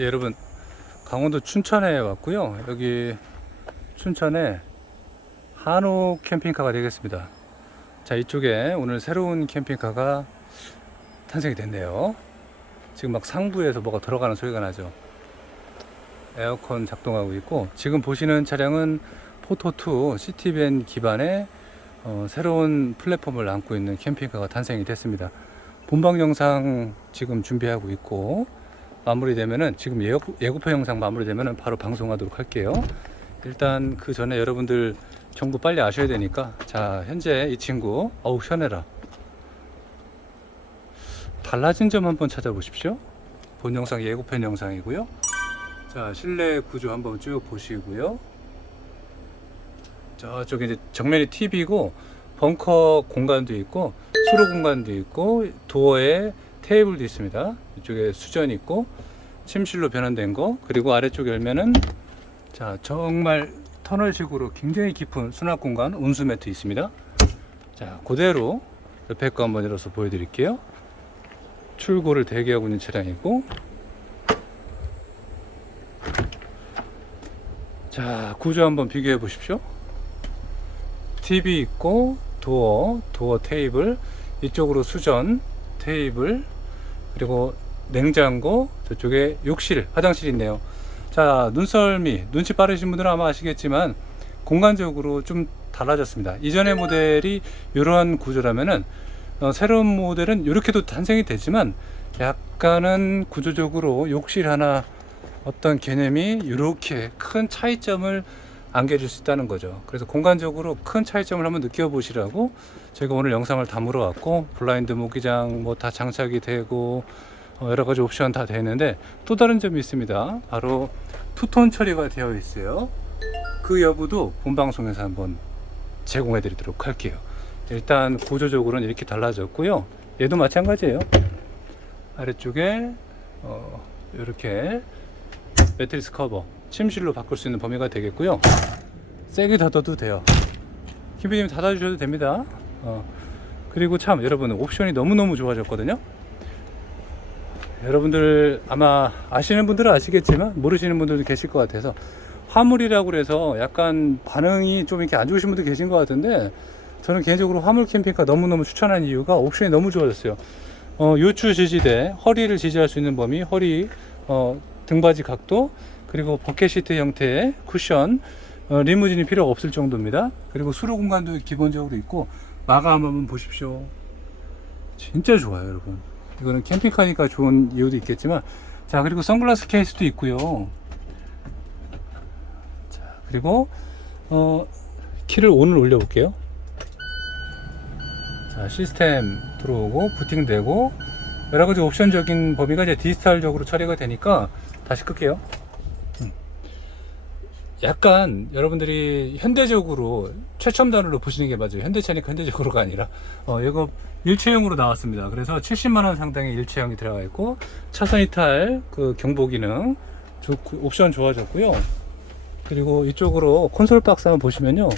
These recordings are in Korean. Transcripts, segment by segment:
예, 여러분 강원도 춘천에 왔고요. 여기 춘천에 한옥 캠핑카가 되겠습니다. 자 이쪽에 오늘 새로운 캠핑카가 탄생이 됐네요. 지금 막 상부에서 뭐가 들어가는 소리가 나죠. 에어컨 작동하고 있고 지금 보시는 차량은 포토2 시티밴 기반의 어, 새로운 플랫폼을 안고 있는 캠핑카가 탄생이 됐습니다. 본방 영상 지금 준비하고 있고 마무리되면은 지금 예고, 예고편 영상 마무리되면은 바로 방송하도록 할게요. 일단 그 전에 여러분들 정보 빨리 아셔야 되니까 자 현재 이 친구 어우 시원해라 달라진 점 한번 찾아보십시오. 본 영상 예고편 영상이고요. 자 실내 구조 한번 쭉 보시고요. 저쪽에 이제 정면이 TV고 벙커 공간도 있고 수로 공간도 있고 도어에 테이블도 있습니다. 이쪽에 수전 있고 침실로 변환된 거 그리고 아래쪽 열면은 자 정말 터널식으로 굉장히 깊은 수납 공간 온수 매트 있습니다. 자 그대로 옆에 거 한번 열어서 보여드릴게요. 출고를 대기하고 있는 차량이고 자 구조 한번 비교해 보십시오. TV 있고 도어, 도어 테이블, 이쪽으로 수전 테이블, 그리고 냉장고, 저쪽에 욕실, 화장실 있네요. 자, 눈썰미, 눈치 빠르신 분들은 아마 아시겠지만 공간적으로 좀 달라졌습니다. 이전의 모델이 이런 구조라면은 어, 새로운 모델은 이렇게도 탄생이 되지만 약간은 구조적으로 욕실 하나 어떤 개념이 이렇게 큰 차이점을 안겨줄 수 있다는 거죠. 그래서 공간적으로 큰 차이점을 한번 느껴보시라고 제가 오늘 영상을 담으러 왔고 블라인드 모기장 뭐 다 장착이 되고 어, 여러 가지 옵션 다 되는데 또 다른 점이 있습니다. 바로 투톤 처리가 되어 있어요. 그 여부도 본 방송에서 한번 제공해 드리도록 할게요. 일단 구조적으로는 이렇게 달라졌고요. 얘도 마찬가지예요. 아래쪽에 어, 이렇게 매트리스 커버 침실로 바꿀 수 있는 범위가 되겠고요. 세게 닫아도 돼요. 김PD님 닫아주셔도 됩니다. 어, 그리고 참 여러분 옵션이 너무너무 좋아졌거든요. 여러분들 아마 아시는 분들은 아시겠지만 모르시는 분들도 계실 것 같아서 화물이라고 그래서 약간 반응이 좀 이렇게 안 좋으신 분들 계신 것 같은데 저는 개인적으로 화물 캠핑카 너무너무 추천한 이유가 옵션이 너무 좋아졌어요. 어, 요추 지지대, 허리를 지지할 수 있는 범위, 허리, 어, 등받이 각도, 그리고 버켓 시트 형태의 쿠션, 어, 리무진이 필요 없을 정도입니다. 그리고 수로 공간도 기본적으로 있고 마감 한번 보십시오. 진짜 좋아요, 여러분. 이거는 캠핑카니까 좋은 이유도 있겠지만, 자 그리고 선글라스 케이스도 있고요. 자 그리고 어, 키를 오늘 올려볼게요. 자 시스템 들어오고 부팅되고 여러 가지 옵션적인 범위가 이제 디지털적으로 처리가 되니까 다시 끌게요. 음. 약간 여러분들이 현대적으로 최첨단으로 보시는 게 맞아요. 현대차니까 현대적으로가 아니라 어 이거 일체형으로 나왔습니다. 그래서 70만 원 상당의 일체형이 들어가 있고 차선 이탈 그 경보 기능 좋고 옵션 좋아졌고요. 그리고 이쪽으로 콘솔 박스 한번 보시면요.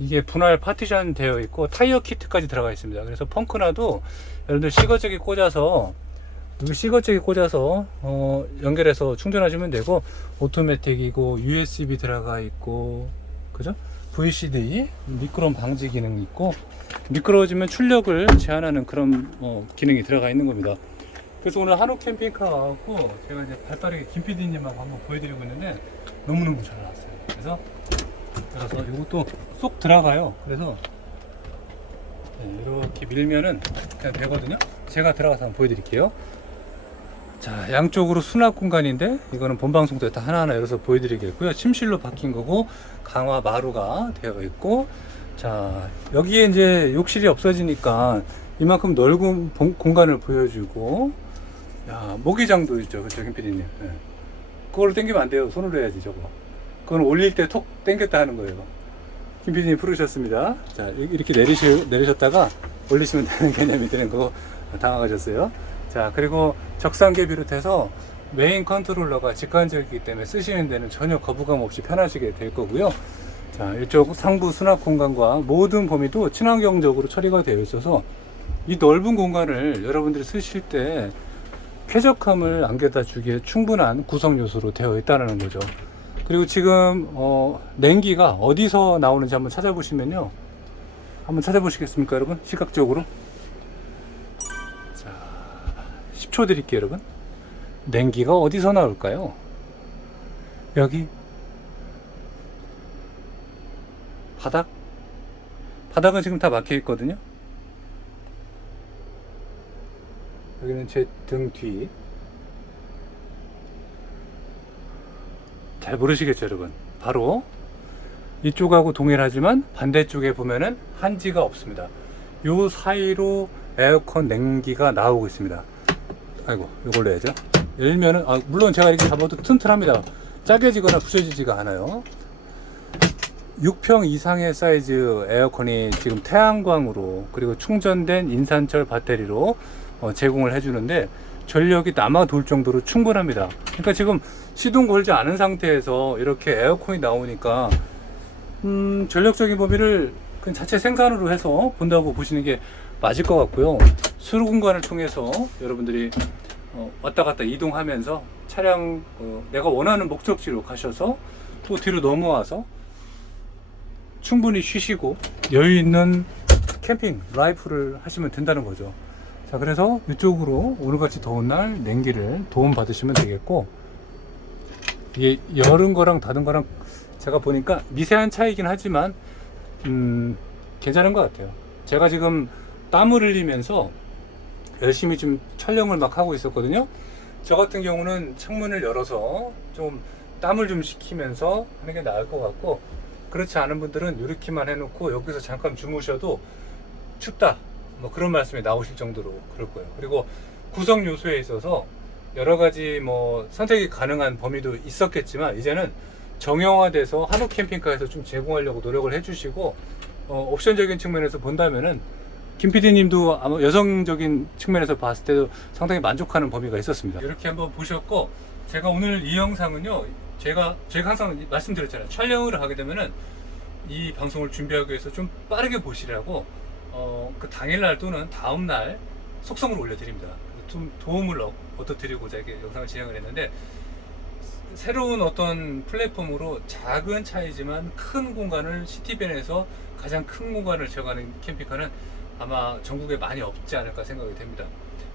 이게 분할 파티션 되어 있고 타이어 키트까지 들어가 있습니다. 그래서 펑크나도 여러분들 시거적이 꽂아서 시거적이 꽂아서 어, 연결해서 충전하시면 되고 오토매틱이고 USB 들어가 있고 그죠? VCD 미끄럼 방지 기능 있고 미끄러워지면 출력을 제한하는 그런 어, 기능이 들어가 있는 겁니다. 그래서 오늘 한옥 캠핑카 와갖고 제가 이제 발빠르게 김 PD님하고 한번 보여드리고 있는데 너무너무 잘 나왔어요. 그래서 그래서 이것도 쏙 들어가요. 그래서 네, 이렇게 밀면은 그냥 되거든요. 제가 들어가서 한번 보여드릴게요. 자, 양쪽으로 수납 공간인데 이거는 본 방송 때다 하나하나 열어서 보여드리겠고요. 침실로 바뀐 거고 강화 마루가 되어 있고 자 여기에 이제 욕실이 없어지니까 이만큼 넓은 봉- 공간을 보여주고 야 모기장도 있죠, 그렇죠, 김 PD님. 네. 그걸 당기면 안 돼요. 손으로 해야지 저거. 그건 올릴 때 톡 당겼다 하는 거예요. 김 PD님 부르셨습니다. 자 이렇게 내리시, 내리셨다가 올리시면 되는 개념이 되는 거 당황하셨어요. 자 그리고 적상계 비롯해서 메인 컨트롤러가 직관적이기 때문에 쓰시는 데는 전혀 거부감 없이 편하시게 될 거고요. 자 이쪽 상부 수납 공간과 모든 범위도 친환경적으로 처리가 되어 있어서 이 넓은 공간을 여러분들이 쓰실 때 쾌적함을 안겨다 주기에 충분한 구성 요소로 되어 있다는 거죠. 그리고 지금 어, 냉기가 어디서 나오는지 한번 찾아보시면요. 한번 찾아보시겠습니까, 여러분? 시각적으로. 10초 드릴게요, 여러분. 냉기가 어디서 나올까요? 여기 바닥? 바닥은 지금 다 막혀 있거든요. 여기는 제 등 뒤. 잘 모르시겠죠, 여러분? 바로 이쪽하고 동일하지만 반대쪽에 보면은 한지가 없습니다. 요 사이로 에어컨 냉기가 나오고 있습니다. 아이고, 요걸로 해야죠. 열면은, 아, 물론 제가 이렇게 잡아도 튼튼합니다. 짜개지거나 부서지지가 않아요. 6평 이상의 사이즈 에어컨이 지금 태양광으로 그리고 충전된 인산철 배터리로 어, 제공을 해주는데 전력이 남아 돌 정도로 충분합니다. 그러니까 지금 시동 걸지 않은 상태에서 이렇게 에어컨이 나오니까 음, 전력적인 범위를 그 자체 생산으로 해서 본다고 보시는 게 맞을 것 같고요. 수로 공간을 통해서 여러분들이 어, 왔다 갔다 이동하면서 차량 어, 내가 원하는 목적지로 가셔서 또 뒤로 넘어와서 충분히 쉬시고 여유 있는 캠핑 라이프를 하시면 된다는 거죠. 자, 그래서 이쪽으로 오늘같이 더운 날 냉기를 도움 받으시면 되겠고 이게 여른 거랑 닫은 거랑 제가 보니까 미세한 차이긴 하지만 음, 괜찮은 것 같아요. 제가 지금 땀을 흘리면서 열심히 좀 촬영을 막 하고 있었거든요. 저 같은 경우는 창문을 열어서 좀 땀을 좀 식히면서 하는 게 나을 것 같고 그렇지 않은 분들은 이렇게만 해놓고 여기서 잠깐 주무셔도 춥다 뭐 그런 말씀이 나오실 정도로 그럴 거예요. 그리고 구성 요소에 있어서 여러 가지 뭐 선택이 가능한 범위도 있었겠지만 이제는 정형화돼서 한옥 캠핑카에서 좀 제공하려고 노력을 해주시고 어, 옵션적인 측면에서 본다면은 김 PD님도 아마 여성적인 측면에서 봤을 때도 상당히 만족하는 범위가 있었습니다. 이렇게 한번 보셨고 제가 오늘 이 영상은요 제가 제가 항상 말씀드렸잖아요 촬영을 하게 되면은 이 방송을 준비하기 위해서 좀 빠르게 보시라고 어, 그 당일날 또는 다음날 속성을 올려드립니다. 좀 도움을 얻- 얻어드리고자 이렇게 영상을 진행을 했는데 새로운 어떤 플랫폼으로 작은 차이지만 큰 공간을 시티밴에서 가장 큰 공간을 제어하는 캠핑카는 아마 전국에 많이 없지 않을까 생각이 됩니다.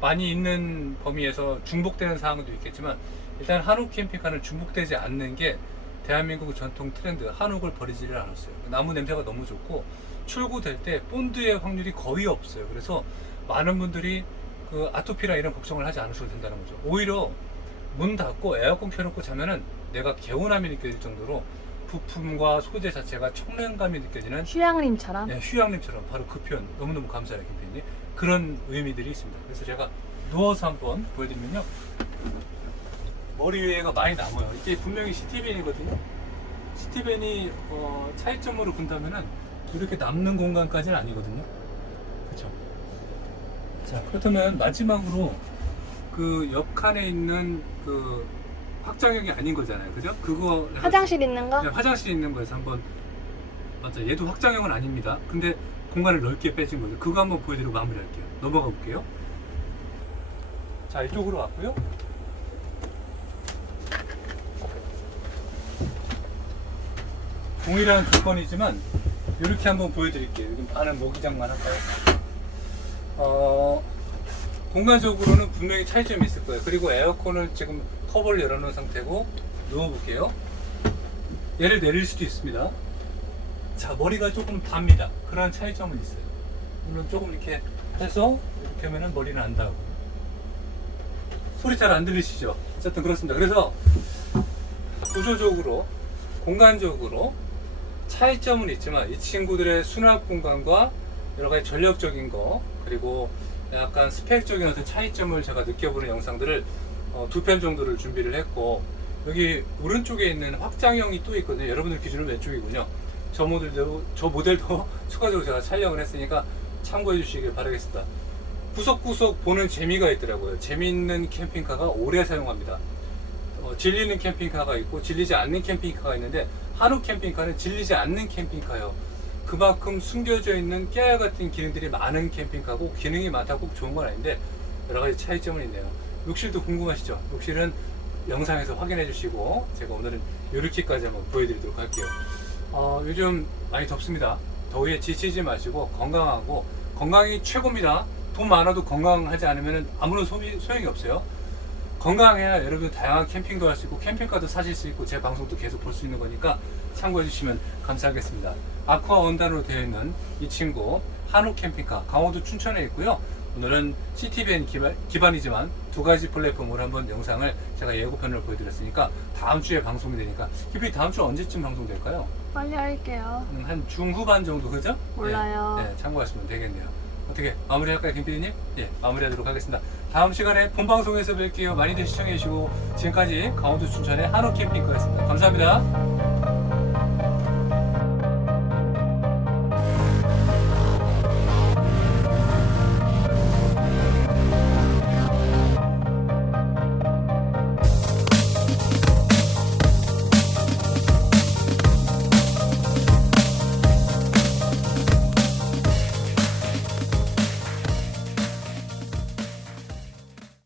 많이 있는 범위에서 중복되는 사항도 있겠지만 일단 한옥 캠핑카는 중복되지 않는 게 대한민국 전통 트렌드 한옥을 버리지를 않았어요. 나무 냄새가 너무 좋고 출고될 때 본드의 확률이 거의 없어요. 그래서 많은 분들이 그 아토피나 이런 걱정을 하지 않으셔도 된다는 거죠. 오히려 문 닫고 에어컨 켜놓고 자면은 내가 개운함이 느껴질 정도로 부품과 소재 자체가 청량감이 느껴지는 휴양림처럼? 네, 휴양림처럼 바로 그 표현. 너무너무 감사해요 김PD님. 그런 의미들이 있습니다. 그래서 제가 누워서 한번 보여드리면요. 머리 위에가 많이 남아요. 이게 분명히 시티밴이거든요. 시티밴이 어, 차이점으로 본다면은 이렇게 남는 공간까지는 아니거든요. 그렇죠 자 그렇다면 마지막으로 그 옆칸에 있는 그 확장형이 아닌 거잖아요. 그죠? 그거 화장실 있는 거? 네, 화장실 있는 거에서 한번 맞아 얘도 확장형은 아닙니다. 근데 공간을 넓게 빼진 거죠. 그거 한번 보여드리고 마무리할게요. 넘어가 볼게요. 자 이쪽으로 왔고요. 동일한 조건이지만 이렇게 한번 보여드릴게요. 여기 안은 모기장만 할까요? 어, 공간적으로는 분명히 차이점이 있을 거예요. 그리고 에어컨을 지금 커버를 열어놓은 상태고 누워볼게요 얘를 내릴 수도 있습니다. 자, 머리가 조금 답니다. 그런 차이점은 있어요. 물론 조금 이렇게 해서 이렇게 하면은 머리는 안 닿고. 소리 잘 안 들리시죠? 어쨌든 그렇습니다. 그래서 구조적으로, 공간적으로 차이점은 있지만 이 친구들의 수납 공간과 여러 가지 전력적인 거 그리고 약간 스펙적인 어떤 차이점을 제가 느껴보는 영상들을 어, 두 편 정도를 준비를 했고 여기 오른쪽에 있는 확장형이 또 있거든요. 여러분들 기준은 왼쪽이군요. 저 모델도 저 모델도 추가적으로 제가 촬영을 했으니까 참고해 주시길 바라겠습니다. 구석구석 보는 재미가 있더라고요. 재미있는 캠핑카가 오래 사용합니다. 어, 질리는 캠핑카가 있고 질리지 않는 캠핑카가 있는데 한우 캠핑카는 질리지 않는 캠핑카예요. 그만큼 숨겨져 있는 깨알 같은 기능들이 많은 캠핑카고 기능이 많다고 꼭 좋은 건 아닌데 여러 가지 차이점은 있네요. 욕실도 궁금하시죠? 욕실은 영상에서 확인해 주시고 제가 오늘은 이렇게까지 한번 보여드리도록 할게요. 어, 요즘 많이 덥습니다. 더위에 지치지 마시고 건강하고 건강이 최고입니다. 돈 많아도 건강하지 않으면 아무런 소비, 소용이 없어요. 건강해야 여러분 다양한 캠핑도 할 수 있고 캠핑카도 사실 수 있고 제 방송도 계속 볼 수 있는 거니까 참고해 주시면 감사하겠습니다. 아쿠아 원단으로 되어 있는 이 친구 한우 캠핑카 강원도 춘천에 있고요. 오늘은 CTBN 기반, 기반이지만 두 가지 플랫폼으로 한번 영상을 제가 예고편을 보여드렸으니까 다음 주에 방송이 되니까 기분이 다음 주 언제쯤 방송될까요? 빨리 할게요. 음, 한 중후반 정도 그죠? 몰라요. 네, 네, 참고하시면 되겠네요. 어떻게 마무리할까요, 김PD님? 예, 마무리하도록 하겠습니다. 다음 시간에 본 방송에서 뵐게요. 많이들 시청해 주시고 지금까지 강원도 춘천의 한옥 캠핑카였습니다. 감사합니다.